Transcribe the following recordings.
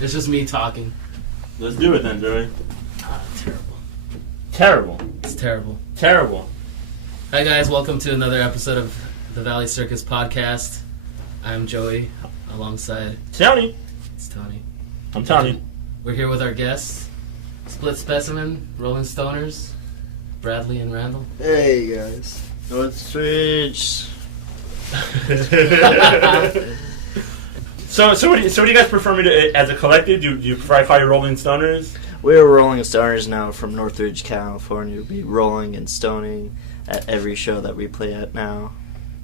It's just me talking. Let's do it then, Joey. Terrible. Terrible. It's terrible. Terrible. Hi guys, welcome to another episode of the Valley Circus podcast. I'm Joey, alongside Tony. It's Tony. I'm Tony. We're here with our guests, Split Specimen, Rolling Stoners, Bradley and Randall. Hey guys. Northridge. So what do you guys prefer me to, as a collective? Do you prefer I call you Rolling Stoners? We're Rolling Stoners now from Northridge, California. We'll be rolling and stoning at every show that we play at now.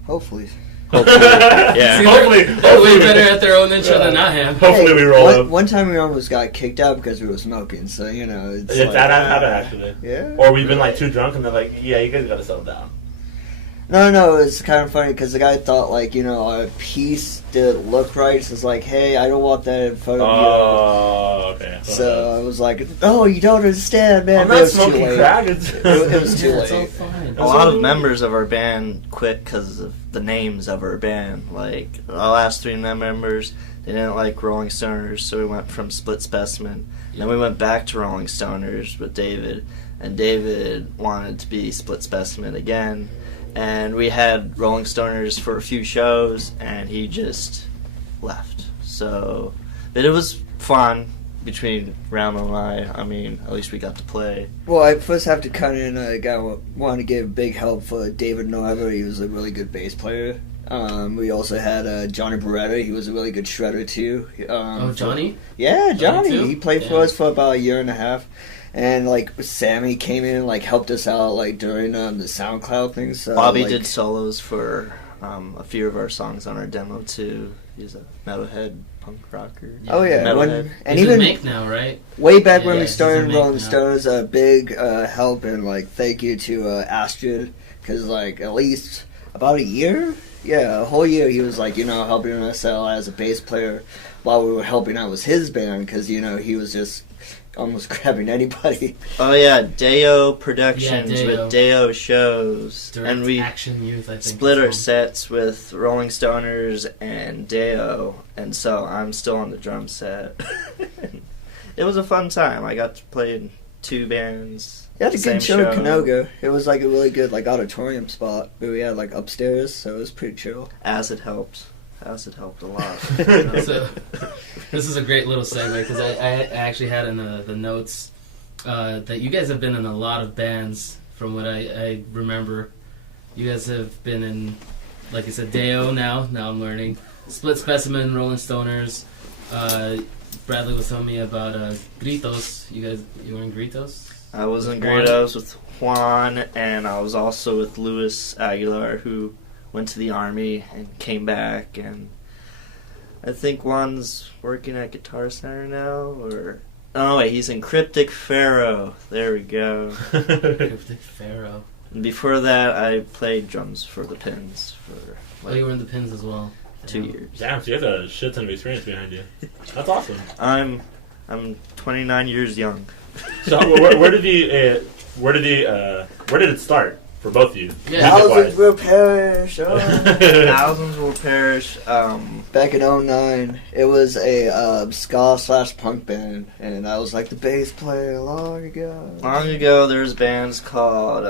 Hopefully. Yeah. See, Hopefully. they're way better at their own intro than I am. Hopefully we roll up. One time we almost got kicked out because we were smoking, so you know. It's Yeah, like, that happened actually. Yeah. Or we've been like too drunk and they're like, yeah, you guys gotta settle down. No, it's kind of funny because the guy thought like, you know, our piece didn't look right. So it's like, hey, I don't want that in front of you. Oh, okay. So I was like, oh, you don't understand, man. I'm But not it was too smoking late. crack. It was too Yeah, it's all late. fine. A lot of members of our band quit because of the names of our band. Like, our last three members, they didn't like Rolling Stoners, so we went from Split Specimen. Then we went back to Rolling Stoners with David, and David wanted to be Split Specimen again. And we had Rolling Stoners for a few shows, and he just left. So, but it was fun between Randall and I mean, at least we got to play. Well, I first have to cut in. I wanted to give big help for David Noever. He was a really good bass player. We also had Johnny Beretta. He was a really good shredder too. Johnny? Yeah, Johnny. too? He played for us for about a year and a half. And like Sammy came in and like helped us out like during the SoundCloud thing. So Bobby like, did solos for a few of our songs on our demo too. He's a metalhead punk rocker. Oh yeah, Metalhead. and He's even in Make now, right? way back when Yeah, we he's started in Make Rolling now. Stones, a big help and like thank you to Astrid, because like at least about a year, a whole year he was like, you know, helping us out as a bass player while we were helping out with his band, because you know he was just almost grabbing anybody. Oh yeah, Deo Productions Yeah, Deo. with Deo shows, Direct and we Action Youth, I think. split our it's sets with Rolling Stoners and Deo, and so I'm still on the drum set. It was a fun time. I got to play in two bands. We had a same good show in Canoga. It was like a really good like auditorium spot, but we had like upstairs, so it was pretty chill. Acid helped a lot. called. So, this is a great little segue, because I actually had in the notes that you guys have been in a lot of bands, from what I remember. You guys have been in, like I said, Deo now I'm learning. Split Specimen, Rolling Stoners. Bradley was telling me about Gritos. You were in Gritos? I was in Juan? grade. I was with Juan, and I was also with Luis Aguilar, who went to the army and came back. And I think Juan's working at Guitar Center now, or oh wait, he's in Cryptic Pharaoh. There we go. Cryptic Pharaoh. And before that, I played drums for the Pins for Oh, you were in the Pins as well. 2 years. Damn, so you have a shit ton of experience behind you. That's awesome. I'm 29 years young. So where did it start for both of you? Yeah. Thousands will perish. Oh. Thousands will perish. Back in 09, it was a ska/punk band, and I was like the bass player long ago. Long ago, there was bands called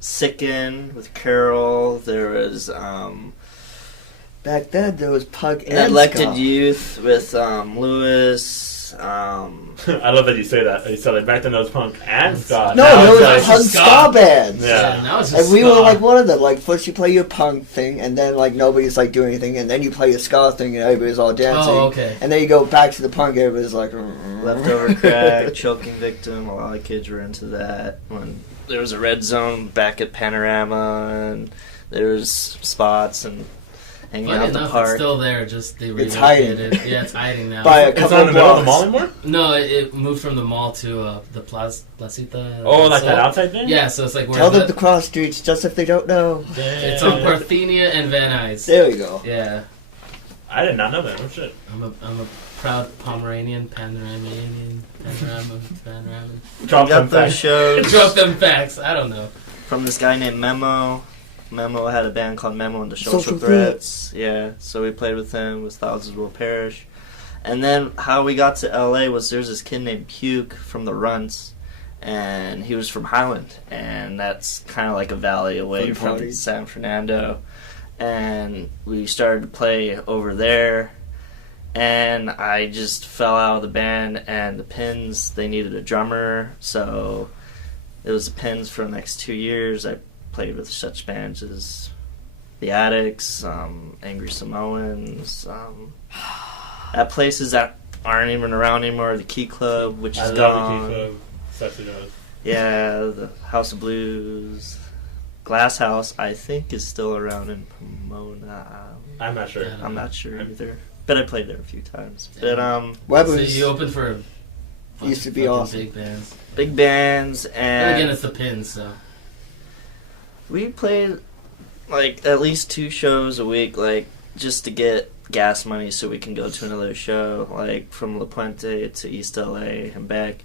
Sicken with Carol. There was Back then, there was punk and Elected ska. Youth with Lewis. I love that you say that. You said like back then it was punk and ska. No, Now there it's was like- punk ska bands. Yeah. Now it's just And we ska. were like one of them. Like first you play your punk thing, and then like nobody's like doing anything, and then you play your ska thing, and everybody's all dancing. Oh, okay. And then you go back to the punk, everybody's like Leftover Crack, Choking Victim. A lot of kids were into that. When there was a red zone back at Panorama, and there was spots and hanging Funny out the enough, park. it's still there, just they It's hiding. relocated. Yeah, it's hiding now. By a It's couple not in the middle of the blocks. mall anymore? No, it moved from the mall to the Placita. Oh, like So- that outside thing? Yeah, so it's like where Tell them the cross streets, just if they don't know. it's on Parthenia and Van Nuys. There we go. Yeah, I did not know that. Oh shit. I'm a proud Pomeranian, Panorama. Drop We some got those facts. shows Drop them facts. I don't know. from this guy named Memo. Memo had a band called Memo and the Social Social Threats. Yeah, so we played with him with Thousands Will Perish. And then how we got to LA was there's this kid named Puke from the Runts, and he was from Highland, and that's kind of like a valley away from San Fernando. And we started to play over there, and I just fell out of the band, and the Pins, they needed a drummer, so it was the Pins for the next 2 years. I played with such bands as The Addicts, Angry Samoans, at places that aren't even around anymore, the Key Club, which is gone. The Key Club. Such a note. Yeah, the House of Blues. Glass House, I think, is still around in Pomona. I'm not sure. I'm not sure either. But I played there a few times. Yeah. But so you opened for used to be awesome. Big bands. Big bands, and again, it's the Pins, so we played like at least 2 shows a week, like just to get gas money so we can go to another show, like from La Puente to East LA and back,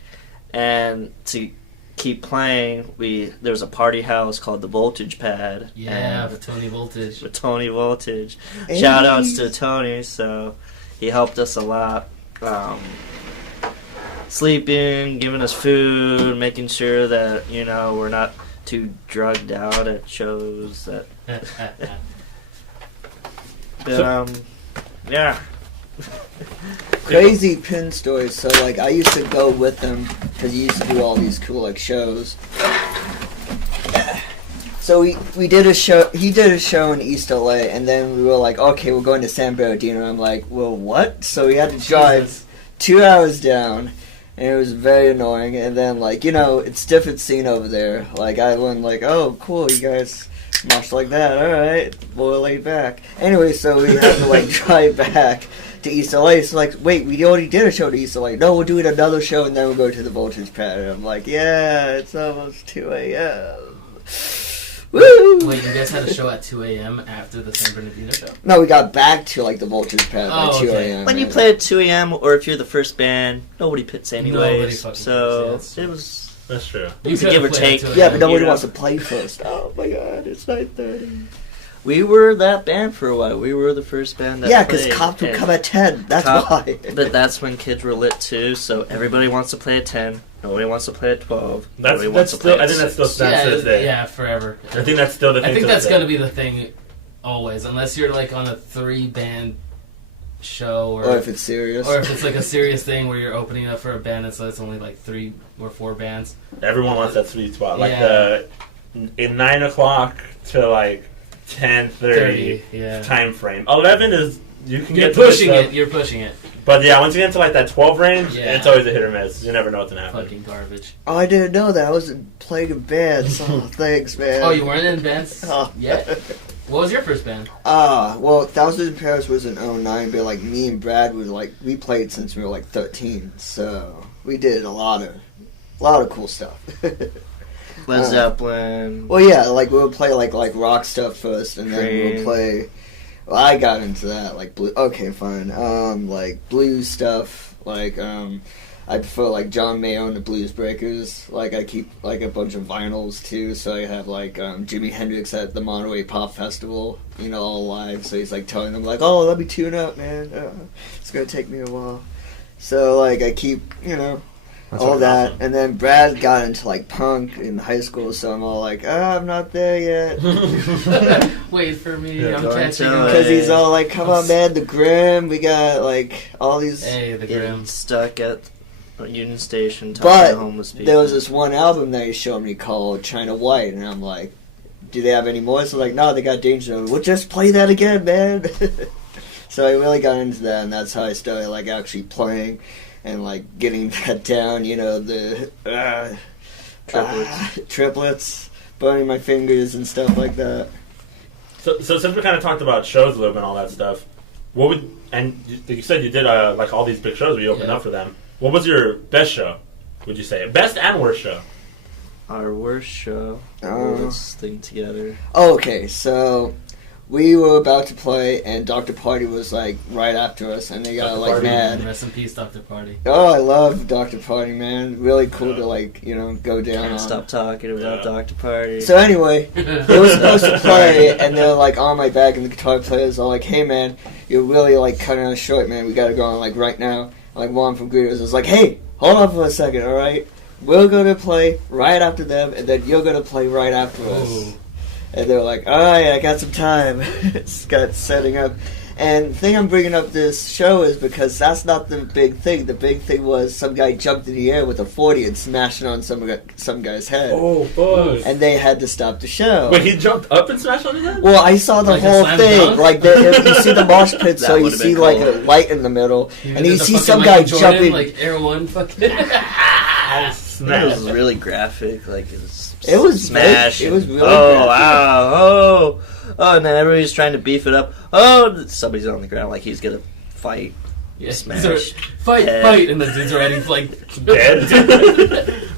and to keep playing. There was a party house called the Voltage Pad. Yeah, with Tony Voltage. With Tony Voltage. Hey. Shout outs to Tony. So he helped us a lot. Sleeping, giving us food, making sure that we're not too drugged out at shows. Yeah. Crazy Pin stories. So like I used to go with them because he used to do all these cool like shows. So we did a show. He did a show in East LA, and then we were like, okay, we're going to San Bernardino. I'm like, well, what? So we had to drive 2 hours down, and it was very annoying. And then like it's different scene over there. Like I went like, oh, cool, you guys march like that. All right, we'll lay back. Anyway, so we had to like drive back to East LA. So like, wait, we already did a show to East LA. No, we're doing another show, and then we'll go to the Voltage Pad. And I'm like, yeah, it's almost 2 a.m. Woo! Wait, you guys had a show at 2 a.m. after the San Bernardino show? No, we got back to like the Voltage Pad by 2 a.m. When you play at 2 a.m. or if you're the first band, nobody pits anyways. Nobody fucking so pits, yeah, it was. That's true. You could give or take. Yeah, but nobody wants to play first. Oh my god, it's 9:30. We were that band for a while. We were the first band that yeah, because played, cops would come at 10. That's why. But that's when kids were lit too, so everybody wants to play at 10. Nobody wants to play at 12. That's still, I think that's still stands to this day. Yeah, forever. I think that's still the thing. I think that's going to be the thing always, unless you're like on a 3-band show, or if it's serious, or if it's like a serious thing where you're opening up for a band and so it's only like 3 or 4 bands. Everyone wants that sweet spot, like in 9 o'clock to like 10:30 time frame. 11 is you can you're get pushing it. You're pushing it. But yeah, once you get into like that 12 range, it's always a hit or miss. You never know what's gonna happen. Fucking garbage. Oh, I didn't know that. I was playing in bands. Oh, thanks, man. Oh, you weren't in bands? Oh. Yeah. What was your first band? Well, Thousands in Paris was in 09, but like me and Brad was like we played since we were like 13, so we did a lot of cool stuff. Led Zeppelin. Well, yeah, like we would play like rock stuff first, and then we would play. Well, I got into that like blue. Okay, fine. Like blues stuff. Like I prefer like John Mayer and the Blues Breakers. Like I keep like a bunch of vinyls too. So I have like Jimi Hendrix at the Monterey Pop Festival. All live. So he's like telling them like, oh, let me tune up, man. It's gonna take me a while. So like I keep That's all that, awesome. And then Brad got into like punk in high school, so I'm all like, I'm not there yet. Wait for me, I'm catching up. Because he's all like, come on, man, the Grim. We got like all these. Hey, the Grim stuck at Union Station talking but to homeless people. There was this one album that he showed me called China White, and I'm like, do they have any more? So like, no, they got Danger Zone. Well, just play that again, man. So I really got into that, and that's how I started like actually playing. And like getting that down, the triplets, burning my fingers and stuff like that. So since we kind of talked about shows a little bit and all that stuff, and you said you did like all these big shows where you opened up for them. What was your best show? Would you say best and worst show? Our worst show. Let's think together. Okay, so we were about to play, and Dr. Party was like right after us, and they got Dr. like Party. mad. Rest in peace, Dr. Party. Oh, I love Dr. Party, man. Really cool to like go down Can't on. stop talking about Dr. Party. So anyway, they were supposed to play, and they're like on my back, and the guitar players are like, "Hey man, you're really like cutting us short, man. We gotta go on like right now." Like one from Greeters was like, "Hey, hold on for a second, all right? We're gonna play right after them, and then you're gonna play right after us." Ooh. And they're like, "All right, I got some time." It's got setting up. And the thing I'm bringing up this show is because that's not the big thing. The big thing was some guy jumped in the air with a 40 and smashed it on some guy's head. Oh, fuck. And they had to stop the show. Wait, he jumped up and smashed on his head? Well, I saw the Like a whole slam thing. dunk? Like, you see the mosh pit, so That you would've see been like cool. a light in the middle. You And did you the see fucking some Michael guy Jordan, jumping. like Air One, fucking. I It was snapped. really graphic. Like It was smash. it was and- really Oh graphic. wow! Oh, and then everybody's trying to beef it up. Oh, somebody's on the ground like he's gonna fight. Yeah, Smash. so, fight, Head. fight, and the dude's already like Dead.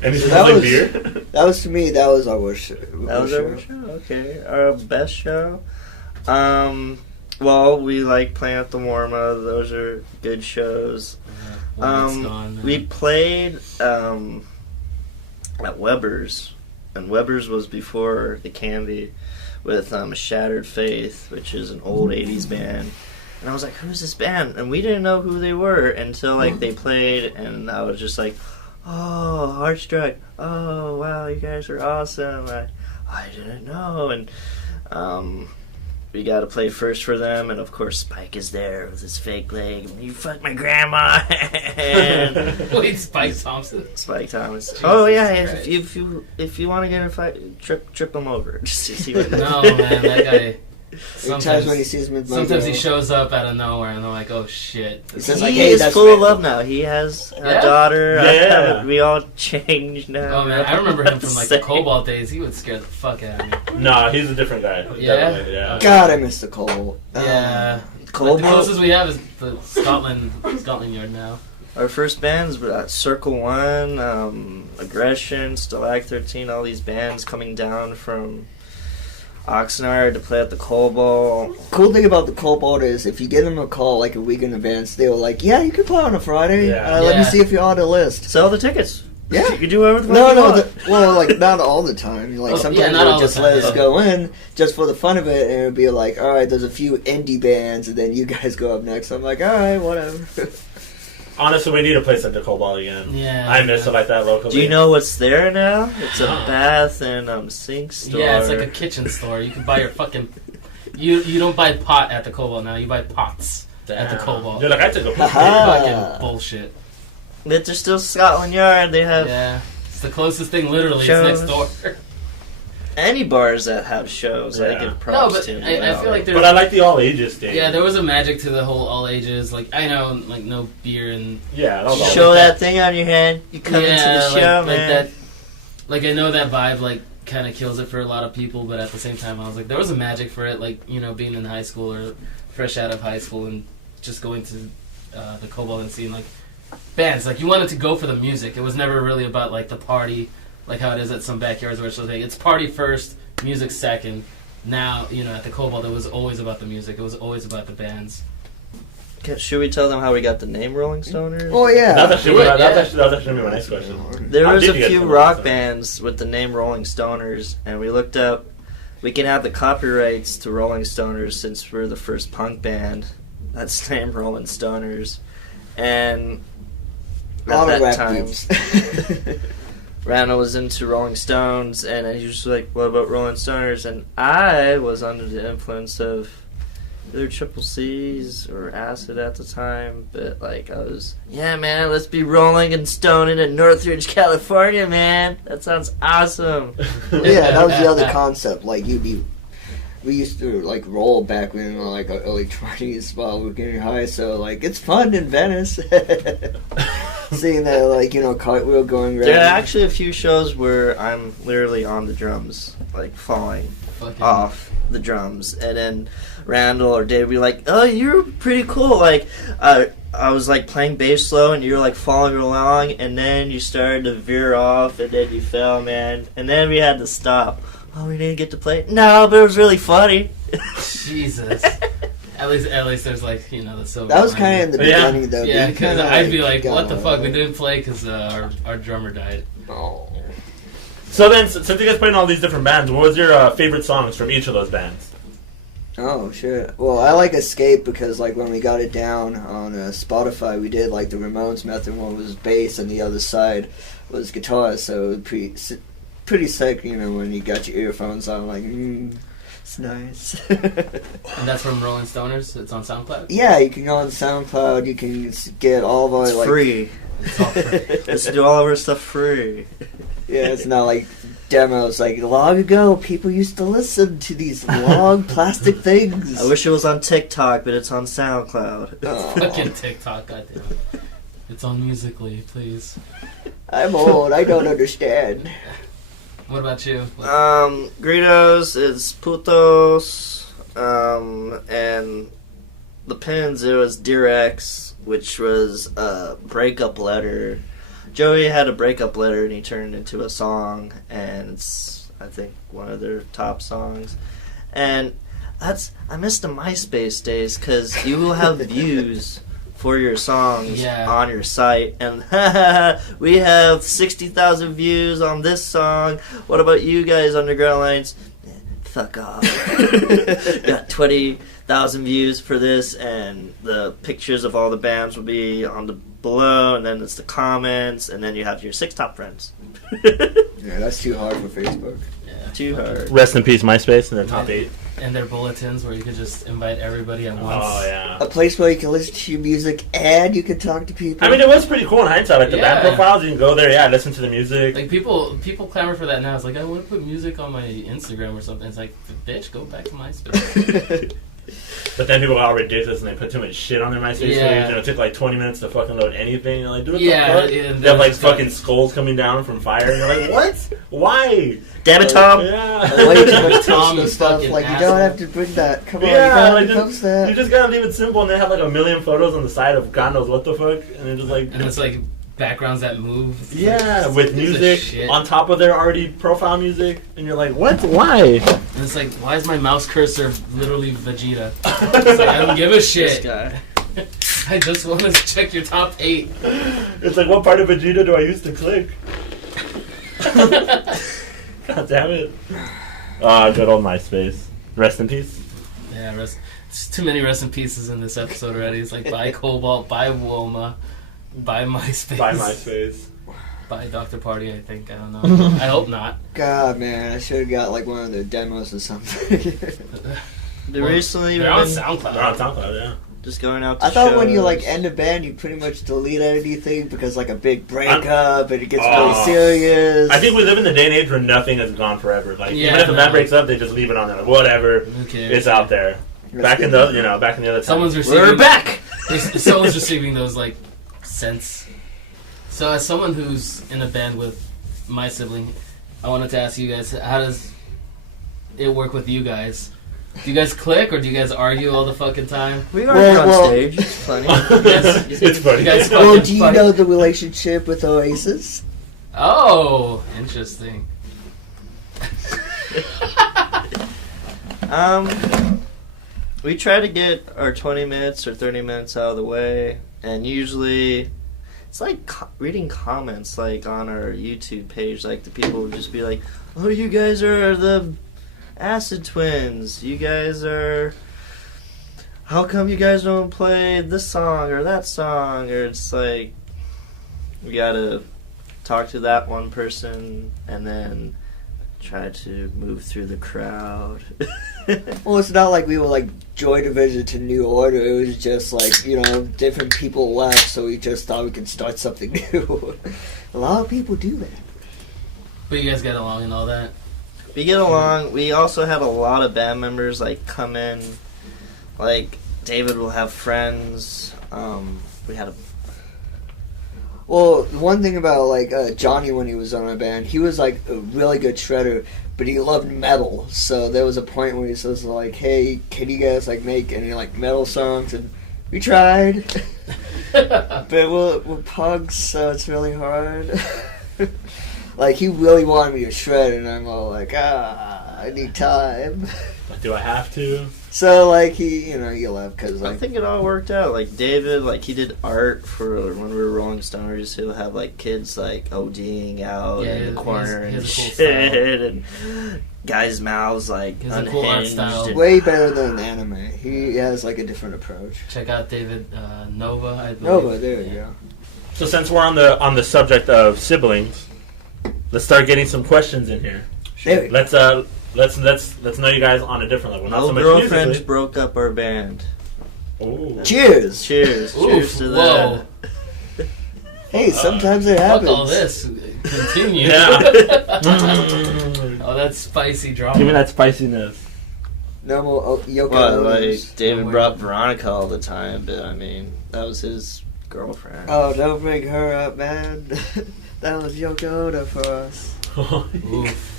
And he So smells that like was- beer? That was to me. That was our worst show. That was our show. Okay, our best show. Well, we like playing at the Warma. Those are good shows. We played at Weber's, and Weber's was before the Candy with Shattered Faith, which is an old '80s band. And I was like, "Who's this band?" And we didn't know who they were until like they played, and I was just like, "Oh, Heartstruck! Oh, wow, you guys are awesome!" I didn't know, and we got to play first for them, and of course Spike is there with his fake leg. You fuck my grandma. And Wait, Spike Thompson. Spike Thomas. Jesus Oh yeah, Christ. if you want to get in a fight, trip him over. Just to see what No, man, that guy. Sometimes when he sees me, with my Sometimes he girl, shows up out of nowhere, and I'm like, oh shit. He says, He like, hey, is that's full of random. love now. He has a Yeah? daughter. Yeah. We all changed now. Oh man, I remember him from like the Same. Cobalt days. He would scare the fuck out of me. Nah, he's a different guy. Yeah? Definitely, yeah. God, I miss the cold. Yeah. Cobalt. Like, the closest we have is the Scotland Yard now. Our first bands were Circle One, Aggression, Stalag 13, all these bands coming down from Oxnard to play at the Cobalt. Cool thing about the Cobalt is if you give them a call like a week in advance, they were like, "Yeah, you can play on a Friday. Yeah. Let me Yeah. see if you're on the list." Sell the tickets. Yeah. You can do whatever the fuck No, you no, want. well, like not all the time. Like Oh, sometimes yeah, not they'll all the just let time. us go in just for the fun of it, and it'll be like, "All right, there's a few indie bands, and then you guys go up next." I'm like, "All right, whatever." Honestly, we need a place like the Cobalt again. Yeah. I miss it like that locally. Do you know what's there now? It's a Huh. bath and sink store. Yeah, it's like a kitchen store. You can buy your fucking. You don't buy pot at the Cobalt now. You buy pots at the Damn. Cobalt. You're like, I took a picture. Aha. Fucking bullshit. But there's still Scotland Yard. They have Yeah, it's the closest thing. Literally, Shows. it's next door. any bars that have shows. I Yeah. give No, props but to. I feel like there's. But I like the all ages thing. Yeah, there was a magic to the whole all ages. Like I know, like no beer and Yeah, that was all show that thing on your hand. You come into the like, show, like man. that. Like I know that vibe like kind of kills it for a lot of people, but at the same time, I was like, there was a magic for it. Like being in high school or fresh out of high school and just going to the Cobalt and seeing like bands. Like you wanted to go for the music. It was never really about like the party, like how it is at some backyards where it's just like it's party first, music second. Now at the Cobalt, it was always about the music. It was always about the bands. Should we tell them how we got the name Rolling Stoners? Oh yeah. That's actually, Do it, that yeah. was actually gonna be my next question. There How was did a you get few to rock Rolling Stoners? bands with the name Rolling Stoners, and we looked up. We can have the copyrights to Rolling Stoners since we're the first punk band that's named Rolling Stoners, and A lot at of that rap time, groups. Randall was into Rolling Stones, and he was like, "What about Rolling Stoners?" And I was under the influence of either Triple C's or Acid at the time, but like I was, yeah, man, let's be rolling and stoning in Northridge, California, man. That sounds awesome. Yeah, that was the other concept. Like we used to like roll back when we were like our early 20s while we were getting high. So like it's fun in Venice, seeing that like cartwheel going around. There are actually a few shows where I'm literally on the drums, like falling Fucking off the drums, and then Randall or Dave would be like, "Oh, you're pretty cool." Like, I was like playing bass slow, and you're like following along, and then you started to veer off, and then you fell, man, and then we had to stop. oh, we didn't get to play it. No, but it was really funny. Jesus. At least there's like, you know, the silver. That was kind of in the Yeah. beginning, though. Yeah, because I'd be like, got what the fuck? We it. didn't play because our drummer died. Oh. So then, since you guys played in all these different bands, what was your favorite songs from each of those bands? Oh, shit. Well, I like Escape because, like, when we got it down on Spotify, we did, like, the Ramones method. One was bass and the other side was guitar, so it was pretty sick, you know, when you got your earphones on, like, it's nice. And that's from Rolling Stoners. It's on SoundCloud. Yeah, you can go on SoundCloud, you can get all of our, It's like... free. It's all free. Let's do all of our stuff free. Yeah, it's not like demos. Like, long ago, people used to listen to these long plastic things. I wish it was on TikTok, but it's on SoundCloud. Oh. Fucking TikTok, goddamn it. It's on Musically, please. I'm old, I don't understand. What about you? Gritos is putos, and the pins, it was Dear Ex, which was a breakup letter. Joey had a breakup letter and he turned it into a song, and it's, I think, one of their top songs. And I miss the MySpace days, because you will have views for your songs on your site, and we have 60,000 views on this song. What about you guys, Underground Lines? Fuck off. Got 20,000 views for this, and the pictures of all the bands will be on the below, and then it's the comments, and then you have your 6 top friends. Yeah, that's too hard for Facebook. Yeah. Too hard. Rest in peace, MySpace, and their top 8. And their bulletins where you could just invite everybody at once. Oh, yeah. A place where you can listen to your music and you can talk to people. I mean, it was pretty cool in hindsight. Like, the band Yeah. profiles, you can go there, listen to the music. Like, people clamor for that now. It's like, I want to put music on my Instagram or something. It's like, bitch, go back to MySpace. But then people got all ridiculous and they put too much shit on their MySpace page. Yeah. You know, it took like 20 minutes to fucking load anything. You're like, dude, what Yeah, the fuck? yeah, They have like just got- fucking skulls coming down from fire. And you're like, what? Why? Damn it, Tom. Yeah. Way too much Tom, personal you stuff. fucking Like, you asshole. don't have to bring that. Come on, you Yeah, don't like have to post that. you just gotta leave it simple, and they have like a million photos on the side of God knows what the fuck, and they're just like, And it's like backgrounds that move. It's yeah, like, with piece of music shit. on top of their already profile music, and you're like, what? Why? And it's like, why is my mouse cursor literally Vegeta? It's like, I don't give a This shit. guy. I just want to check your top 8. It's like, what part of Vegeta do I use to click? God damn it. Good old MySpace. Rest in peace. Yeah, there's too many rest in pieces in this episode already. It's like, bye Cobalt, bye Woma, bye MySpace. Bye MySpace. Bye Dr. Party, I think. I don't know. I hope not. God, man, I should have got like one of their demos or something. They Well, recently They're on been SoundCloud. They're on SoundCloud, yeah. just going out to I thought when you shows. like end a band, you pretty much delete anything because like a big breakup and it gets Oh. really serious. I think we live in the day and age where nothing is gone forever. Like, Yeah, even if a no. band breaks up, they just leave it on there. Like, whatever. Who cares? It's out there. Back in the other time. Someone's receiving. We're back! Someone's receiving those like cents. So, as someone who's in a band with my sibling, I wanted to ask you guys: how does it work with you guys? Do you guys click or do you guys argue all the fucking time? We are Well, on stage. It's funny. Yes. It's funny. You guys Well, fucking do you fight. know the relationship with Oasis? Oh, interesting. We try to get our 20 minutes or 30 minutes out of the way, and usually it's like reading comments like on our YouTube page. Like the people will just be like, "Oh, you guys are the Acid Twins. You guys are. How come you guys don't play this song or that song?" Or it's like we gotta talk to that one person and then try to move through the crowd. Well, it's not like we were like Joy Division to New Order. It was just like, you know, different people left, so we just thought we could start something new. A lot of people do that. But you guys get along and all that. We get along. We also had a lot of band members like come in. Like David will have friends. We had a Well, one thing about like Johnny when he was on our band, he was like a really good shredder, but he loved metal. So there was a point where he says like, "Hey, can you guys like make any like metal songs?" And we tried, but we're punks, so it's really hard. Like he really wanted me to shred, and I'm all like, I need time. Like, do I have to? So, like, he left because, I like, think it all worked out. Like, David, like, he did art for when we were Rolling Stoners. He'll have, like, kids, like, ODing out in the corner and shit. And guys' mouths, like, He has a cool art unhinged. style. and- way better than anime. He has, like, a different approach. Check out David Nova, I believe. Nova, there you go. So since we're on the subject of siblings, let's start getting some questions in here. There you go. Let's know you guys on a different level. Not No so much girlfriends musically. broke up our band. Ooh. Cheers. Cheers. Oof, Cheers to whoa. that. Hey, sometimes it Fuck happens. all this. Continue. Yeah. Oh, that's spicy drama. Give me that spiciness. Normal Yoko Well, like, Ono's. David brought Veronica all the time, but, I mean, that was his girlfriend. Oh, don't bring her up, man. That was Yoko Ono for us. Oof.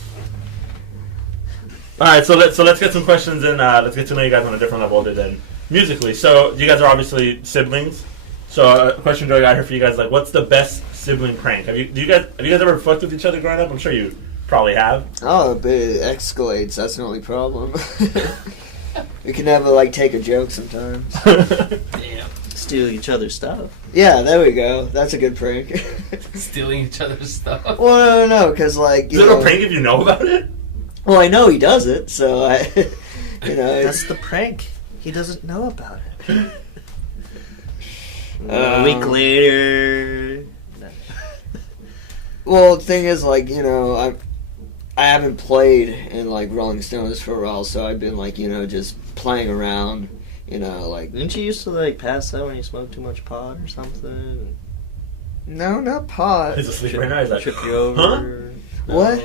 All right, so let's get some questions in. Let's get to know you guys on a different level other than musically. So you guys are obviously siblings. So a question Joey got here for you guys: like, what's the best sibling prank? Have you guys ever fucked with each other growing up? I'm sure you probably have. Oh, but it escalates. That's the only problem. We can never, like, take a joke sometimes. Damn. Steal each other's stuff. Yeah, there we go. That's a good prank. Stealing each other's stuff. Well, no, because, like, Is it a prank if you know about it? Well, I know he does it, so I, That's the prank. He doesn't know about it. A Um, week later. Well, the thing is, like, I haven't played in, like, Rolling Stones for a while, so I've been, like, just playing around, like... Didn't you used to, like, pass out when you smoked too much pot or something? No, not pot. He's asleep right now. He's like, Trip you over? huh? What?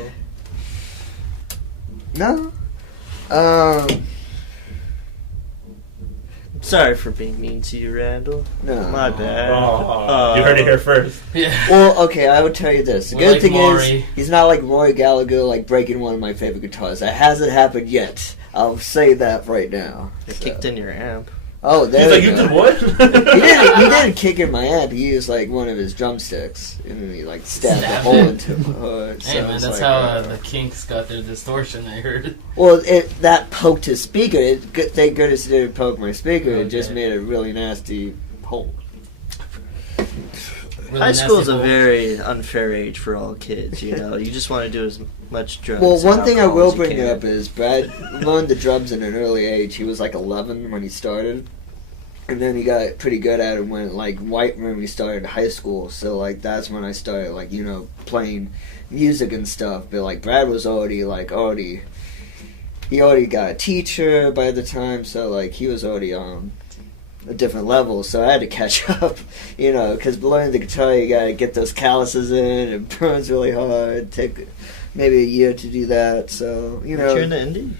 No? Sorry for being mean to you, Randall. No. My bad. Oh, you heard it here first. Yeah. Well, okay, I would tell you this. The More good like thing Maury. is, he's not like Roy Gallagher, like, breaking one of my favorite guitars. That hasn't happened yet. I'll say that right now. It So. kicked in your amp. Oh, there He's like, we you go. did what? He didn't kick in my amp. He used, like, one of his drumsticks, and then he, like, stabbed a Stabbed hole it. into my heart. Hey, man, it's that's like, how the Kinks got their distortion, I heard. Well, that poked his speaker. Thank goodness it didn't poke my speaker. It just Okay. made a really nasty hole. Really High school's nasty a hole. very unfair age for all kids, you know. You just want to do as much drugs. Well, and one thing I alcohol will as you bring can. up is Brad learned the drums at an early age. He was like 11 when he started. And then he got pretty good at it when we started high school. So, like, that's when I started, like, playing music and stuff. But, like, Brad was already he already got a teacher by the time. So, like, he was already on a different level. So I had to catch up, because learning the guitar, you got to get those calluses in. It burns really hard. Take maybe a year to do that. So, You're into indie?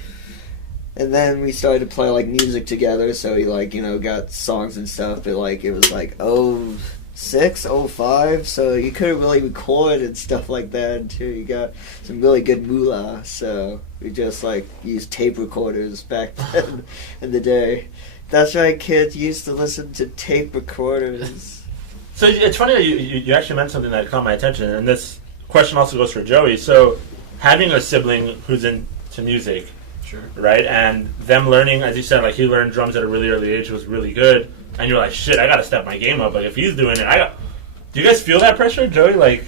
And then we started to play, like, music together, so he, like, got songs and stuff, but, like, it was, like, 06, 05, so you couldn't really record and stuff like that until you got some really good moolah, so we just, like, used tape recorders back then in the day. That's right, kids used to listen to tape recorders. So it's funny that you actually mentioned something that caught my attention, and this question also goes for Joey. So having a sibling who's into music, Sure. right, and them learning, as you said, like, he learned drums at a really early age, was really good, and you're like, shit, I gotta step my game up. Like, if he's doing it, do you guys feel that pressure, Joey? Like,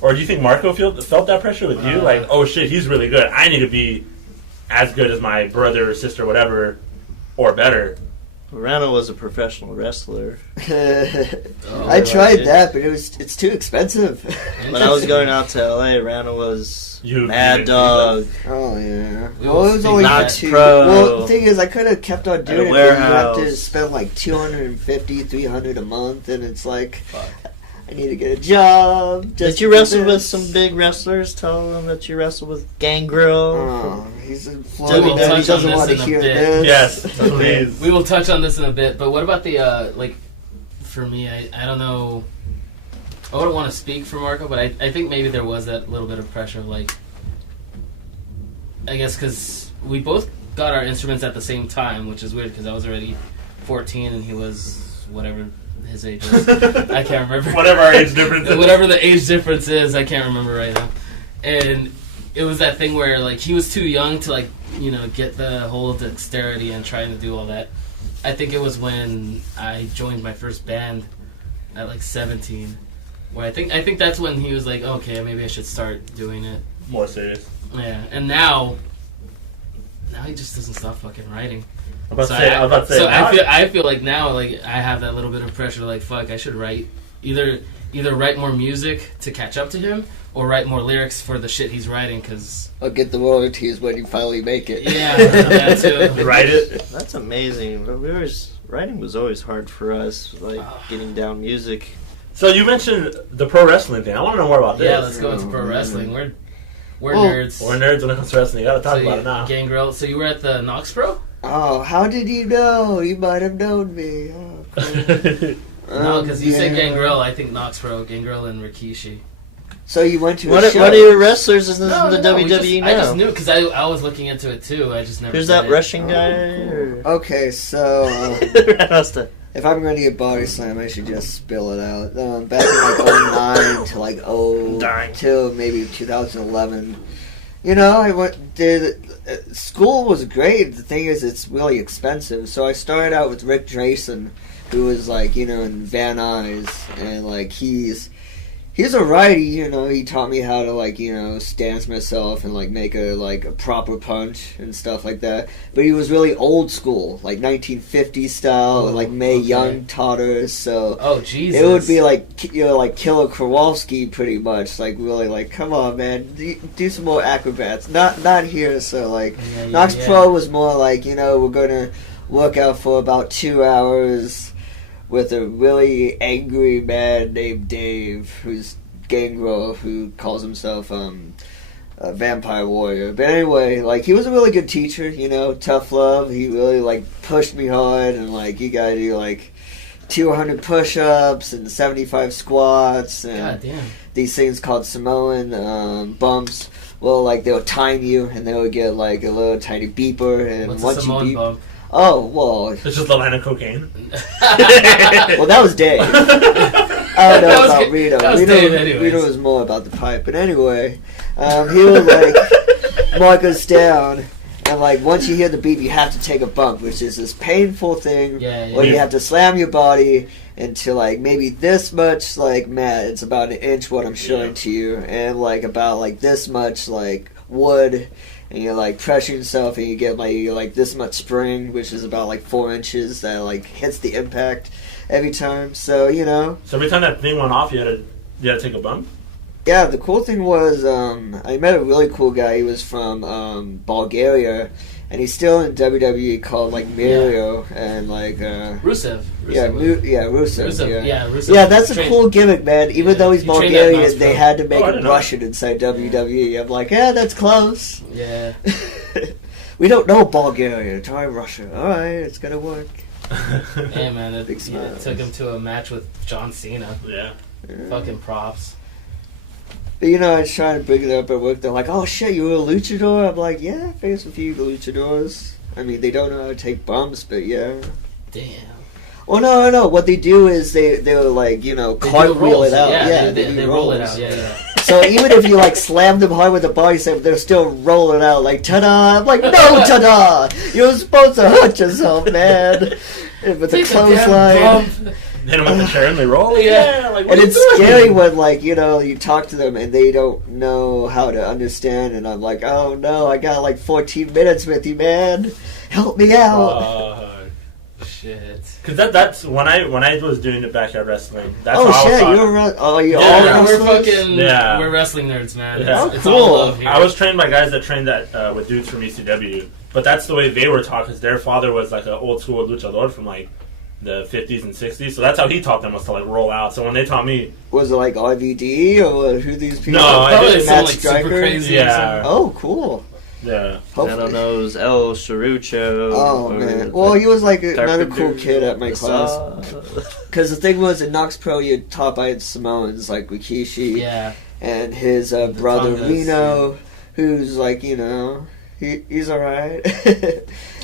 or do you think Marco felt that pressure with you? Like, oh shit, he's really good. I need to be as good as my brother or sister, whatever, or better. Randall was a professional wrestler. I tried that, but it's too expensive. When I was going out to LA, Randall was You Mad didn't Dog. Oh, yeah. We Well, will it was speak only Knox two. Pro. Well, the thing is, I could have kept on doing a it, but you have to warehouse. spend like $250, $300 a month, and it's like, Fuck. I need to get a job. Just Did you to do wrestle with this. some big wrestlers? Tell them that you wrestled with Gangrel. Oh, he's in We Florida. will He touch on doesn't this want to in a hear bit. this. Yes, please. We will touch on this in a bit, but what about the, like, for me, I don't know, I wouldn't want to speak for Marco, but I think maybe there was that little bit of pressure, like, I guess because we both got our instruments at the same time, which is weird because I was already 14 and he was whatever his age is. I can't remember. Whatever our age difference is. Whatever the age difference is, I can't remember right now. And it was that thing where like he was too young to like get the whole dexterity and trying to do all that. I think it was when I joined my first band at like 17, where I think that's when he was like, okay, maybe I should start doing it more serious. Yeah, and now he just doesn't stop fucking writing. I was about to say. I feel like now like I have that little bit of pressure. Like fuck, I should write either write more music to catch up to him, or write more lyrics for the shit he's writing. Cause I'll get the royalties when you finally make it. Yeah, that too. Write it. That's amazing. Writing was always hard for us, like getting down music. So you mentioned the pro wrestling thing. I want to know more about this. Yeah, let's go into pro wrestling. We're nerds. We're nerds when it comes to wrestling. You gotta talk about it now. Gangrel. So you were at the Knox Pro? Oh, how did you know? You might have known me. Oh, cool. No, because you said Gangrel. I think Knox Pro, Gangrel and Rikishi. So you went to what a show? What are your wrestlers in the WWE now? I just knew because I was looking into it too. I just never. Who's that Russian guy? Okay, so if I'm going to get body slam, I should just spill it out. Back in like 09 to like till maybe 2011. School was great. The thing is, it's really expensive. So I started out with Rick Drayson, who was like, in Van Nuys, and like he's a righty, he taught me how to like, stance myself and like make a proper punch and stuff like that. But he was really old school, like 1950s style, and like Mae Young taught us. So Jesus, it would be like like Killer Kowalski pretty much, like really like, come on man, do some more acrobats. Not here. So like Knox Pro was more like, we're gonna work out for about 2 hours with a really angry man named Dave, who's Gangrel, who calls himself a vampire warrior. But anyway, like he was a really good teacher, tough love. He really like pushed me hard, and like you gotta do like 200 push-ups and 75 squats and these things called Samoan bumps. Well, like they would time you, and they would get like a little tiny beeper, and what's once a Samoan you beep, bump? Oh, well. It's just a line of cocaine. Well, that was Dave. I don't know about Rito. Rito was more about the pipe. But anyway, he would, like, mark us down. And, like, once you hear the beat, you have to take a bump, which is this painful thing where you have to slam your body into, like, maybe this much, like, mat. It's about an inch what I'm showing to you. And, like, about, like, this much, like, wood. And you're like pressure yourself, and you get like this much spring, which is about like 4 inches that like hits the impact every time. So So every time that thing went off, you had to take a bump. Yeah, the cool thing was I met a really cool guy. He was from Bulgaria, and he's still in WWE called like Mario and like Rusev. Rusev. Rusev. Yeah, that's a cool gimmick, man. Even though he's Bulgarian, they had to make him Russian inside WWE. I'm like, that's close. Yeah. We don't know Bulgaria. Try Russia. All right, it's gonna work. Hey man, it took him to a match with John Cena. Yeah. Fucking props. But I was trying to bring it up at work. They're like, "Oh shit, you were a luchador?" I'm like, "Yeah, I faced a few luchadors. I mean, they don't know how to take bumps, but yeah." Damn. Well, no. What they do is they were like, cartwheel it out. Yeah, they roll it out. Yeah. So even if you like slam them hard with a body slam, they're still rolling out like ta-da. I'm like, no ta-da. You're supposed to hurt yourself, man. With the clothesline. Hit them with the chair and they roll. Yeah. Like, and it's scary when like you talk to them and they don't know how to understand, and I'm like, oh no, I got like 14 minutes with you, man. Help me out. Shit. Because that's when I was doing the backyard wrestling. That's oh how shit, I was you're all we're wrestling nerds, man. Yeah. It's cool. all love here. I was trained by guys that trained that with dudes from ECW, but that's the way they were taught because their father was like an old school luchador from like the 50s and 60s, so that's how he taught them, was to like roll out. So when they taught me, was it like RVD or who these people? No, I didn't. Matt Like Striker? super crazy. Yeah. Oh, cool. Yeah. I don't know, it was El Sharucho. Oh man. Well, he was like another cool kid at my class. Because the thing was, in Knox Pro, you're taught by Samoans like Rikishi and his brother Tongas, Reno, who's like he's alright.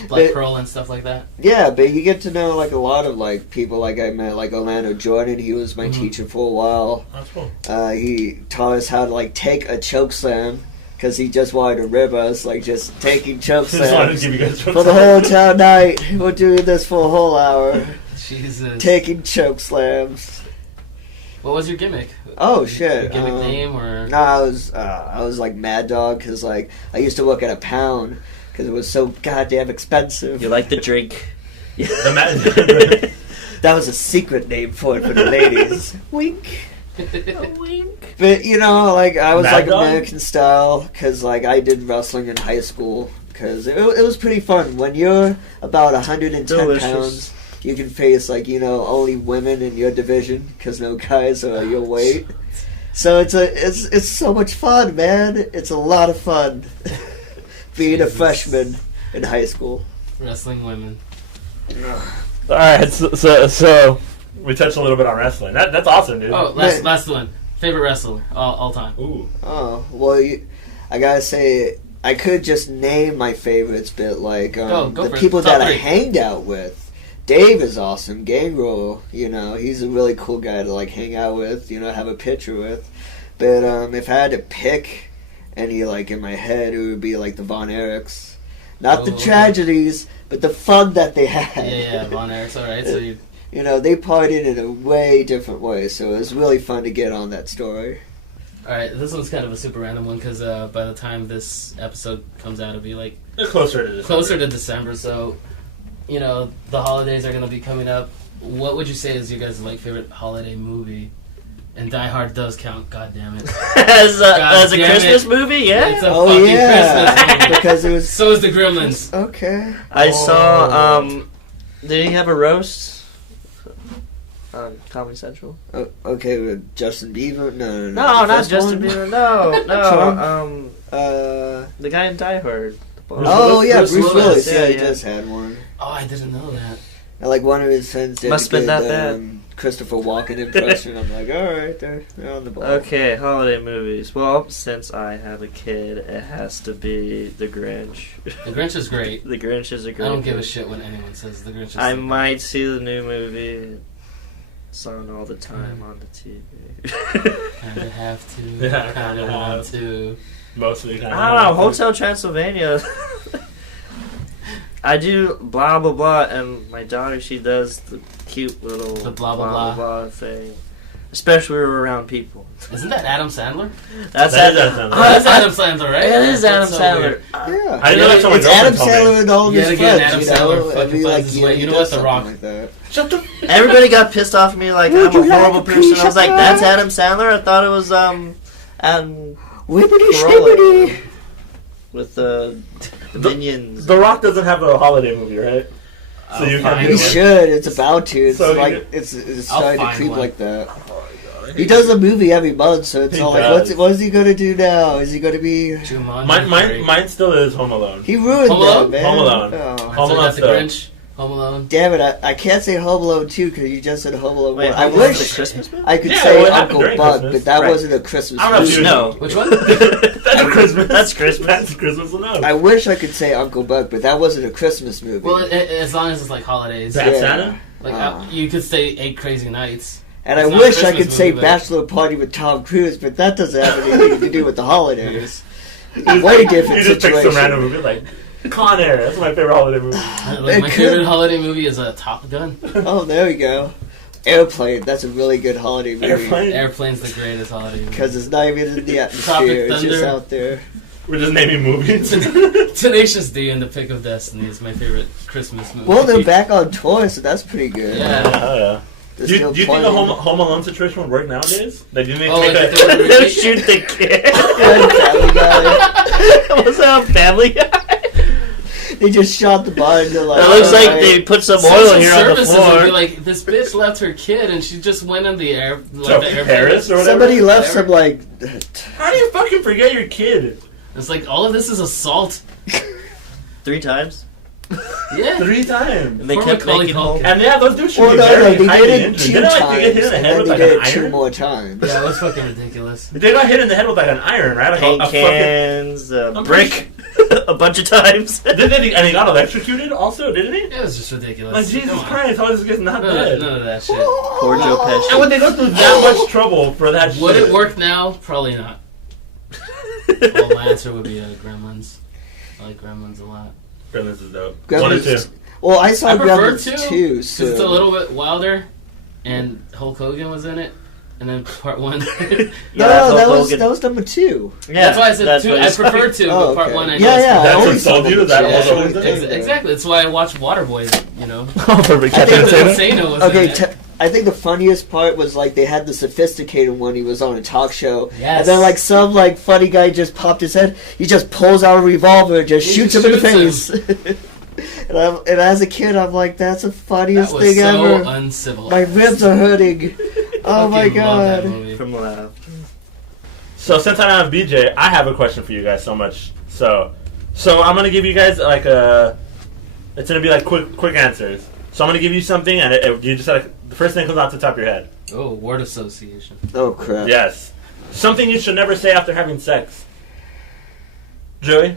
Black Pearl and stuff like that. Yeah, but you get to know like a lot of like people. Like I met like Orlando Jordan. He was my teacher for a while. That's cool. He taught us how to like take a choke slam because he just wanted to rib us, like just taking choke Just wanted to slams give you guys for the whole entire night. We're doing this for a whole hour, Jesus. taking choke slams. What was your gimmick? Oh shit! Gimmick name or? No, I was like Mad Dog because like I used to work at a pound because it was so goddamn expensive. You like the drink. That was a secret name for it for the ladies. Wink. Wink. But you know, like I was Mad like Dog? American style because like I did wrestling in high school because it was pretty fun. When you're about 110 Delicious. pounds, you can face like only women in your division because no guys are your weight. So it's so much fun, man. It's a lot of fun being a Jesus. freshman in high school. Wrestling women. All right, so we touched a little bit on wrestling. That's awesome, dude. Oh, last one. Favorite wrestler all time. Ooh. Oh well, I gotta say I could just name my favorites, but like Go the for it. people Top that I three. hanged out with. Dave is awesome. Gangrel, he's a really cool guy to like hang out with. Have a picture with. But if I had to pick any like in my head, it would be like the Von Erichs. Not the Oh, okay. tragedies, but the fun that they had. Yeah, Von Erichs. All right, so you. They partied in a way different way, so it was really fun to get on that story. All right, this one's kind of a super random one because by the time this episode comes out, it'll be like They're closer to December. closer to December. So, the holidays are gonna be coming up. What would you say is your guys' like favorite holiday movie? And Die Hard does count. God damn it! As a damn Christmas it. movie, It's yeah. a Oh fucking yeah, Christmas movie. because it was So is the Gremlins. okay. I Oh. saw. Did he have a roast on Comedy Central? Okay, with Justin Bieber? No. No, The not first Justin one? Bieber. No, Trump? the guy in Die Hard. Oh yeah, Bruce Bruce Willis. Willis. Yeah, he Yeah. just had one. Oh, I didn't know that. And like one of his friends did Must a have been good, that bad. Christopher Walken impression. I'm like, all right, they're on the ball. Okay, holiday movies. Well, since I have a kid, it has to be The Grinch. The Grinch is great. The Grinch is a great I don't give a movie. shit when anyone says the Grinch is I super. might see the new movie. It's on all the time on the TV. Kinda have to. Yeah, Kinda kinda want have. to. Mostly kind of. I don't know, Hotel Transylvania. I do blah blah blah, and my daughter, she does the cute little The blah, blah, blah. thing. Especially when we're around people. Isn't that Adam Sandler? That's That is Adam. Adam Sandler. Oh, that's Adam Sandler, right? It is Adam That's so Sandler. weird. Yeah, I didn't know that's what my it's Adam girlfriend told me. Sandler and all of Yet his again, friends. Adam you Sandler know, fucking every finds like his year way. he You know does what, The something Rock? Like that. Shut the. Everybody got pissed off at me like Would I'm you a like horrible a person. piece I was of like, pie? that's Adam Sandler. I thought it was Whippity Corolla. shippity. with the minions. The Rock doesn't have a holiday movie, right? So you find can. He it. should. It's about to. It's So you like could- it's I'll starting to find creep one. like that. He does a movie every month, so it's He all does. like, what is he gonna do now? Is he gonna be? Jumanji. Mine still is Home Alone. He ruined Home that, Alone? man. Home Alone. Oh. Home So we Alone got the still. Grinch, Home Alone. Damn it! I can't say Home Alone 2 because you just said Home Alone 1. Wait, I Home Alone's wish the Christmas movie? I could Yeah, say well, it happened Uncle during Buck, Christmas. but that Right. wasn't a Christmas I don't know if movie. you No. Which one? That's Christmas. That's Christmas. That's Christmas enough. I wish I could say Uncle Buck, but that wasn't a Christmas movie. Well, as long as it's like holidays. Bad Yeah. Santa? Like Ah. you could say 8 Crazy Nights. And I it's not a wish I Christmas could say movie, but- Bachelor Party with Tom Cruise, but that doesn't have anything to do with the holidays. Way different You just pick situation. some random movie like Con Air. That's my favorite holiday movie. Like, my It favorite could- holiday movie is Top Gun. Oh, there we go. Airplane. That's a really good holiday movie. Airplane. Airplane's the greatest holiday movie. Because it's not even in the Tropic atmosphere. It's just Thunder. out there. We're just naming movies. Tenacious D and The Pick of Destiny is my favorite Christmas movie. Well, they're back on tour, so that's pretty good. Yeah. Oh yeah. They're Do still you think the playing. Home Alone situation would work nowadays? Like, do you think Oh, make like a- if they were to No, remake- shoot the kid. Yeah, Family Guy. Was that a Family Guy? They just shot the body and they're like, It looks like "Alright." they put some Social oil here on the services would be floor. like, this bitch left her kid and she just went in the air, to like the airplane. Paris or whatever? Somebody left Whatever. some like. How do you fucking forget your kid? It's like all of this is assault. 3 times. Yeah. 3 times. And they Poor kept Macaulay making home. Culkin. And yeah, those dudes should Well, be no, very they highly did it injured. 2 Didn't like, times, they get hit in the and head then with they like did an it 2 iron? more times. Yeah, that's fucking ridiculous. They got hit in the head with like an iron, right? Like Paint a fucking. cans, a I'm brick, a bunch of times. Did they, and he got electrocuted also, didn't he? It was just ridiculous. Like, Jesus Come on. Christ, how is this guy not dead? None of that shit. Poor Joe Pesci. And would they go through that much trouble for that Would shit? it work now? Probably not. Well, my answer would be Gremlins. I like Gremlins a lot. Gremlins is dope. Gremlins, 1 or 2? Well, I saw I prefer Gremlins 2 too. because So it's a little bit wilder, and Hulk Hogan was in it. And then part 1. no, that was number 2. Yeah, that's why I said 2. I prefer 2, Oh, but part okay. 1 I know. Yeah, yeah. I That's what always sold saw you? Is that number all two. that was in it? Exactly. That's why I watched Waterboy. You know. Oh, perfect. I think Captain Insano Insano? was Okay, in it. I think the funniest part was like they had the sophisticated one. He was on a talk show, Yes. and then like some like funny guy just popped his head. He just pulls out a revolver and just He shoots just him in the shoots face. and as a kid, I'm like, that's the funniest That was thing so ever. uncivilized. My ribs are hurting. Oh my Fucking love that god. movie. From laugh. So since I have BJ, I have a question for you guys so much. So I'm going to give you guys like it's going to be like quick answers. So I'm going to give you something and you just the first thing that comes off the top of your head. Oh, word association. Oh crap. Yes. Something you should never say after having sex. Joey?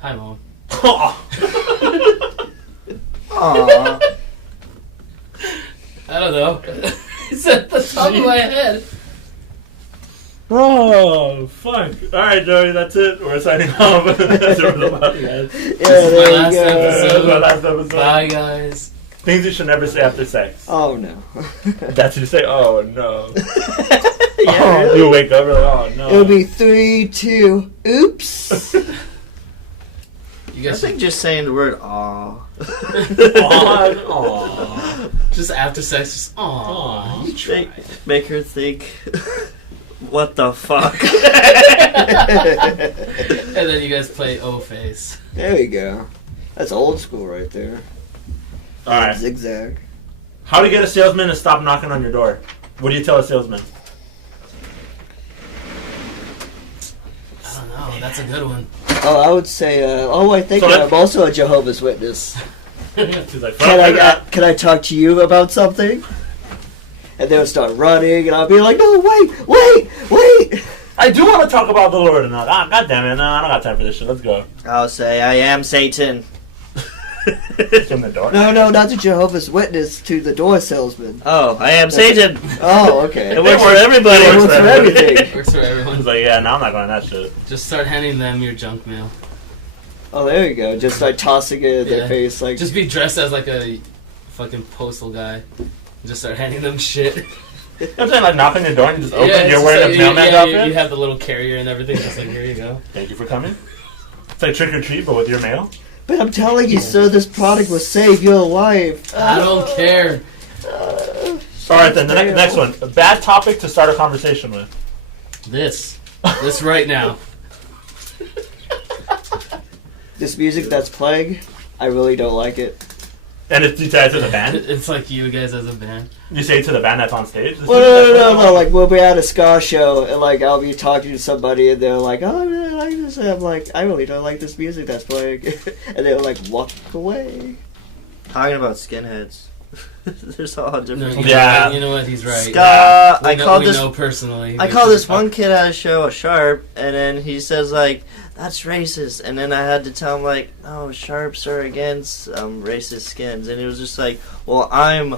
Hi, Mom. Aww. I don't know. It's at the top of my head. Oh, fuck. Alright, Joey, that's it. We're signing off. That's what we're about, guys. Yeah, This is my there last you go. That's my last episode. Bye, guys. Things you should never say after sex. Oh no. That's what you say, oh no. Yeah, Oh, really? you wake up, you're like, oh no. It'll be 3, 2. Oops. You I guys think just saying the word "aw." Aw. just after sex, just aw. You tried. Make her think, what the fuck? And then you guys play O face. There we go. That's old school right there. Alright. Zigzag. How to get a salesman to stop knocking on your door? What do you tell a salesman? I don't know. That's a good one. Oh, I would say. I think So I'm also a Jehovah's Witness. She's like, Can I talk to you about something? And they'll start running, and I'll be like, no, wait! I do want to talk about the Lord and all. God damn it, no, I don't got time for this shit. Let's go. I'll say, I am Satan. In the door. No, not the Jehovah's Witness, to the door salesman. Oh, I am Satan. Oh, okay. It works for everybody. It works for everything. Works for I everyone. was like, yeah, no, I'm not going to that shit. Just start handing them your junk mail. Oh, there you go. Just like tossing it in Yeah. their face, like. Just be dressed as like a fucking postal guy. And just start handing them shit. I'm saying, like, knock on your door and you just open. it's You're just wearing like, a mailman's outfit. you have the little carrier and everything. Just like, here you go. Thank you for coming. It's like trick or treat, but with your mail. But I'm telling you, sir, this product will save your life. I don't care. All right, then the next one. A bad topic to start a conversation with. This right now. This music that's playing, I really don't like it. And it's you say it to the band. It's like you guys as a band. You say it to the band that's on stage. Well, no. Like we'll be at a ska show, and like I'll be talking to somebody, and they're like, "Oh, I really like this." And I'm like, "I really don't like this music that's playing," and they'll like walk away. Talking about skinheads. There's all No, different. Yeah. You know what? He's right. Ska. We know personally. I call this one kid at a show a sharp, and then he says like, "That's racist," and then I had to tell him like, "No, sharps are against racist skins," and he was just like, "Well, I'm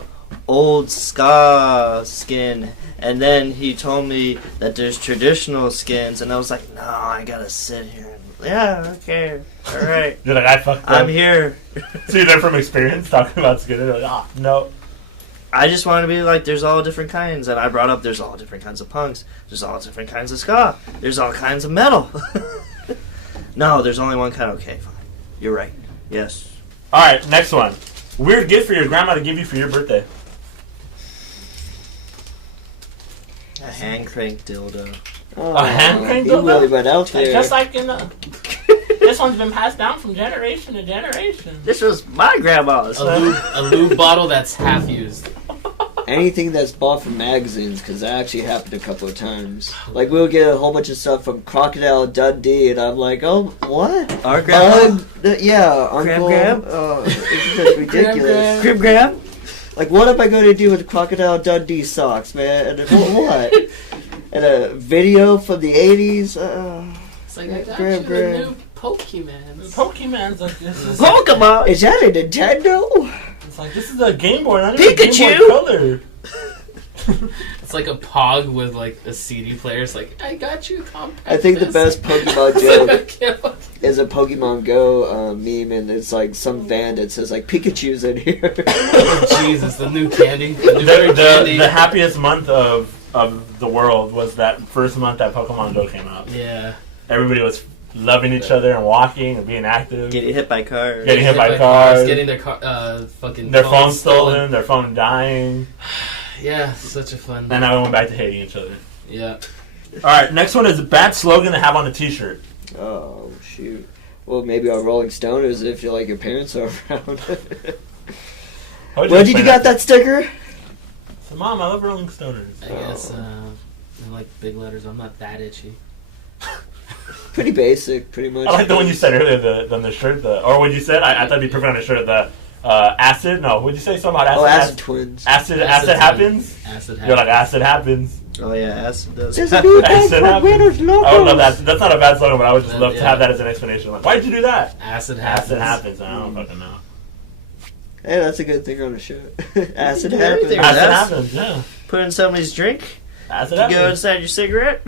old ska skin," and then he told me that there's traditional skins, and I was like, "No, I gotta sit here." Yeah, okay, all right. You're like, I fucked up. I'm here. So you're there from experience talking about skin. You're like, no. I just want to be like, there's all different kinds, and I brought up there's all different kinds of punks, there's all different kinds of ska, there's all kinds of metal. No, there's only one kind. Okay, fine. You're right. Yes. All right, next one. Weird gift for your grandma to give you for your birthday. A hand crank dildo. Oh, A hand crank he dildo? really went out there. Just like in the... This one's been passed down from generation to generation. This was my grandma's. A lube bottle that's half used. Anything that's bought from magazines, because that actually happened a couple of times. Like, we'll get a whole bunch of stuff from Crocodile Dundee, and I'm like, oh, what? Our grandma? Yeah, Uncle. Grab? Isn't that ridiculous? Crib grab? Like, what am I going to do with Crocodile Dundee socks, man? And what? And a video from the 80s? It's like, I got Grab, you grab. the new Pokemans. Pokemon's like this. Is Pokemon! Is that a Nintendo? It's like, this is a Game Boy, not Pikachu? even a Game Boy Color. It's like a Pog with like a CD player. It's like, I got you, compact. I think the best Pokemon joke joke. is a Pokemon Go meme, and it's like some van that says like Pikachu's in here. Oh, Jesus, the new candy. The new candy. The happiest month of the world was that first month that Pokemon Go came out. Yeah. Everybody was loving each other and walking and being active. Getting hit by cars. Getting hit by cars. Getting their fucking their phone stolen. Their phone dying. Yeah, such a fun. And now we went back to hating each other. Yeah. Alright, next one is a bad slogan to have on a t-shirt. Oh, shoot. Well, maybe our Rolling Stoners if you like your parents are around. Where did you got that sticker? So, Mom, I love Rolling Stoners. I guess, in like big letters, I'm not that itchy. Pretty basic, pretty much. I like the one you said earlier, the shirt, or what you said, I thought it'd be perfect on a shirt, the acid, no, what'd you say something about acid? Oh, acid twins. Acid Acid happens? Acid happens. You're like, acid happens. Oh yeah, acid does. There's a new bag Acid for happens. winners logos. I would love that. That's not a bad slogan, but I would just love to Yeah. have that as an explanation. Like, why'd you do that? Acid happens. Acid happens. I don't fucking know. Hey, that's a good thing on the shirt. Acid do happens. anything. Acid That's- happens, yeah. Put in somebody's drink. Acid You go happens. inside your cigarette.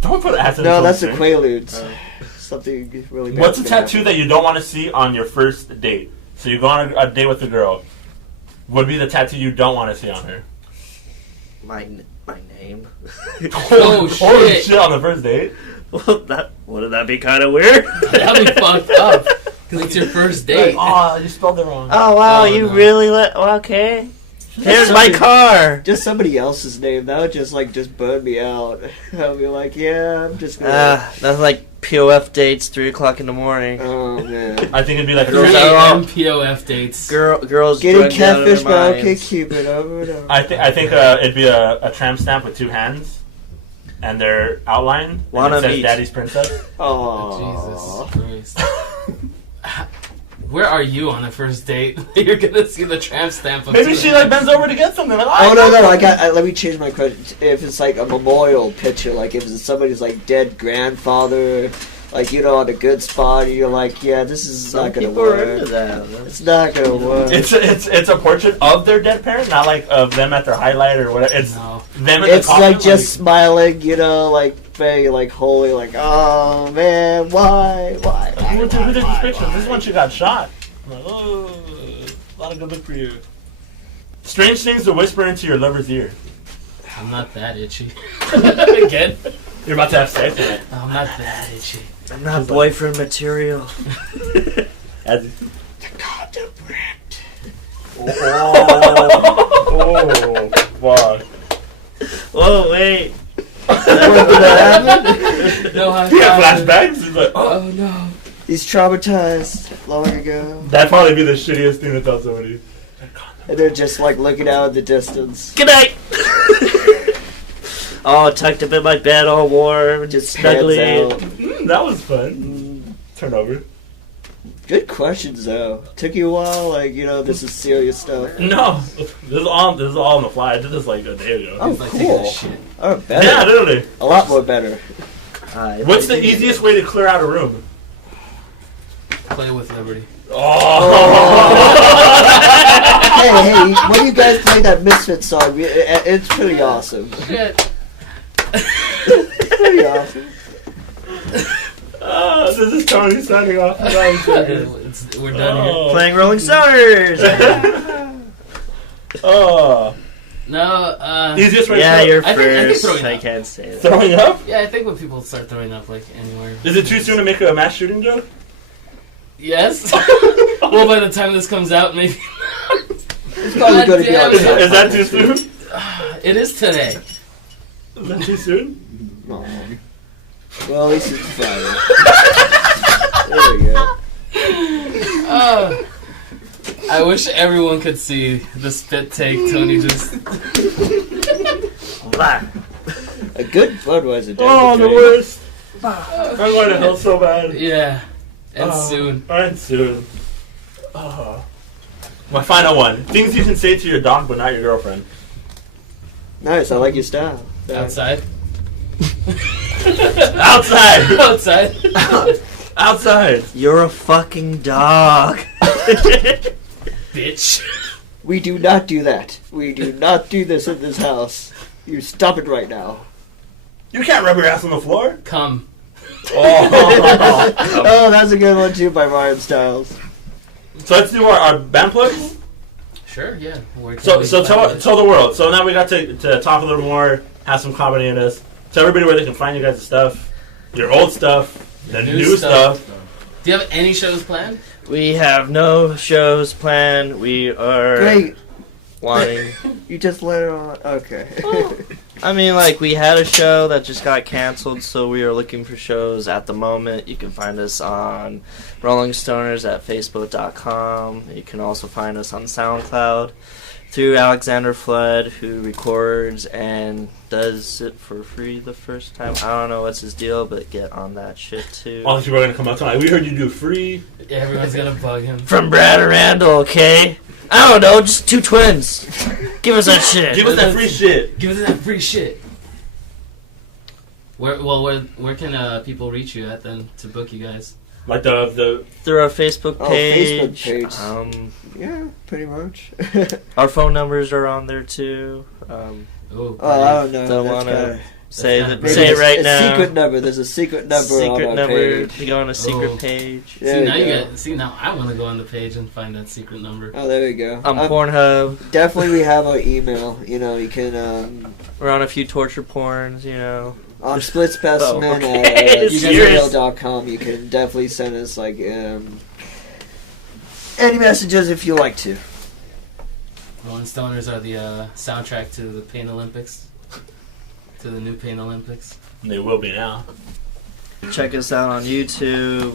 Don't put acid No, in that's the drink. Quaaludes. Oh. Something really bad. What's a tattoo that you don't want to see on your first date? So you go on a date with a girl. What would be the tattoo you don't want to see on her? My name. Oh, Holy shit. shit on the first date? Well, wouldn't that be kind of weird? That'd be fucked up. Because it's your first date. Oh, you spelled it wrong. Oh wow, Oh, you no. really okay. Here's my car. Just somebody else's name. That would just burn me out. I'll be like, yeah, I'm just gonna. That's like POF dates, 3:00 in the morning. Oh man. I think it'd be like Three Girls MPOF dates. Girls Getting drugged out of catfish their by minds. OkCupid over and over. I think it'd be a tramp stamp with two hands, and they're outlined. One and of it says each. Daddy's Princess. Oh, Jesus Christ. Where are you on the first date? You're gonna see the tramp stamp. Of Maybe two she hands. like bends over to get something. Like, Oh no! Let me change my question. If it's like a memorial picture, like if it's somebody's like dead grandfather, like on a good spot, and you're like, yeah, this is Some not gonna people are work. into that. It's not gonna work. It's a portrait of their dead parent, not like of them at their highlight or whatever. It's No. them in the It's coffin, like just smiling, like very like holy, like oh man, why? Who did this picture? This is when she got shot. I'm like, oh, a lot of good look for you. Strange things to whisper into your lover's ear. I'm not that itchy. Again? You're about to have sex with it. I'm not that itchy. I'm not boyfriend material. As oh, fuck. Whoa, wait. When did that happen? No high Yeah, five. flashbacks. He's like, oh. Oh no. He's traumatized long ago, That'd probably be the shittiest thing to tell somebody. and they're just like looking out in the distance. Good night. Oh, tucked up in my bed, all warm, just Pants snuggly. out. That was fun. Turn over. Good questions though. Took you a while, this is serious stuff. No, this is all on the fly. I did this like a day ago. Oh, It's like taking a cool. shit. Oh, better. Yeah, literally. A lot more better. What's the easiest way to clear out a room? Play with Liberty. Hey, when you guys play that Misfits song, it's pretty awesome. Shit. It's pretty awesome. This is Tony signing off. We're done here. Playing Rolling Stoners. Oh. No, Easiest way Yeah, to you're I think first. throwing I up. can't say that. throwing up? yeah, I think when people start throwing up like anywhere. Is it too soon to make a mass shooting joke? Yes. Well, by the time this comes out, maybe. It's probably going to be on God damn Is that too soon? It is today. Is that too soon? Aw. Well, at least it's Friday. There we go. I wish everyone could see the spit take Tony just. A good Budweiser. Oh, the drink. worst. I'm going to hell so bad. Yeah. And soon. And soon. Oh. My final one. Things you can say to your dog but not your girlfriend. Nice, I like your style. Outside. Outside! Outside. Outside! You're a fucking dog. Bitch. We do not do that. We do not do this in this house. You stop it right now. You can't rub your ass on the floor. Come. Oh. Oh, that's a good one too by Ryan Styles. So let's do our band plugs. Sure, yeah. So tell the world. So now we got to talk a little more, have some comedy in us. Tell everybody where they can find you guys' stuff, your old stuff, the new stuff. Do you have any shows planned? We have no shows planned. We are Great. wanting. You just let it on. Okay. I mean, like, we had a show that just got canceled, so we are looking for shows at the moment. You can find us on Rolling Stoners at Facebook.com. You can also find us on SoundCloud through Alexander Flood, who records and does it for free the first time. I don't know what's his deal, but get on that shit, too. All these people are going to come up tonight. We heard you do free. Yeah, everyone's gonna bug him. From Brad and Randall, okay? I don't know, just two twins. Give us that shit. Give us that free shit. Give us that free shit. Where can people reach you at then to book you guys? Like the Through our Facebook page. Facebook page. Yeah, pretty much. Our phone numbers are on there too. Oh, I don't know. Don't That's want kinda- to say Maybe it right now. Secret number. There's a secret number on Secret our number page. to go on a secret Oh. page. There you go. Now I want to go on the page and find that secret number. Oh, there we go. Pornhub. Definitely, we have our email. You know, you can We're on a few torture porns, you know. on Split Specimen Oh, okay. at Serious? gmail.com. You can definitely send us like any messages if you like to. Rolling Stoners are the soundtrack to the Pain Olympics. To the new Pain Olympics. they will be now. Check us out on YouTube.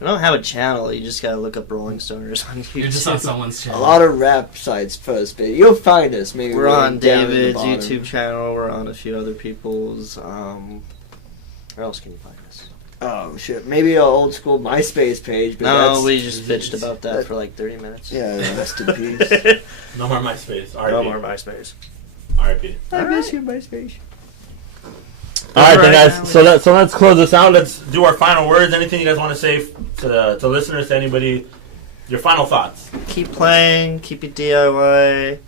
We don't have a channel. You just gotta look up Rolling Stoners on YouTube. You're just on someone's A channel. lot of rap sites first, but you'll find us. Maybe We're on down in the David's bottom. YouTube channel. We're on a few other people's. Where else can you find us? Oh shit! Maybe an old school MySpace page. But No, that's, we just bitched about that for like 30 minutes. Yeah, rest in peace. No more MySpace. R.I.P. No more MySpace. R.I.P. I miss you, MySpace. All right, then, Right. guys. So let's close this out. Let's do our final words. Anything you guys want to say to listeners, to anybody? Your final thoughts. Keep playing. Keep it DIY.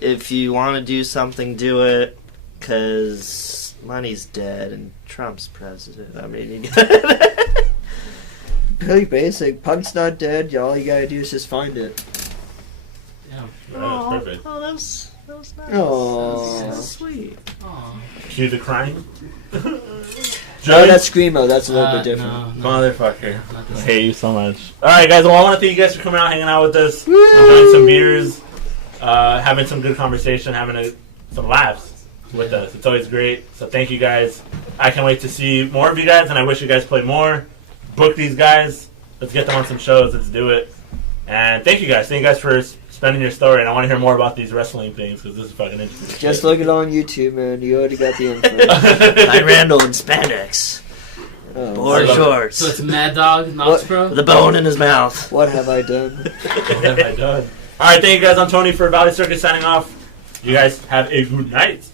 If you want to do something, do it. Because money's dead and Trump's president. I mean, you Pretty basic. Punk's not dead. All you gotta do is just find it. Yeah. That's perfect. Oh, that was nice. Aw. That was sweet. Aw. Cue the crying. No, Joey? that's Screamo. That's a little bit different. No, Motherfucker. not the I same. hate you so much. All right, guys. Well, I want to thank you guys for coming out, hanging out with us, enjoying some beers, having some good conversation, having some laughs with us. It's always great. So thank you guys. I can't wait to see more of you guys, and I wish you guys play more. Book these guys. Let's get them on some shows. Let's do it. And thank you guys. Thank you guys for spending your story. And I want to hear more about these wrestling things because this is fucking interesting. Just look it on YouTube, man. You already got the info. I Randall in spandex. Oh, Board shorts. So it's Mad Dog, Knox Pro? With a bone in his mouth. what have I done? What have I done? All right, thank you guys. I'm Tony for Valley Circus signing off. You guys have a good night.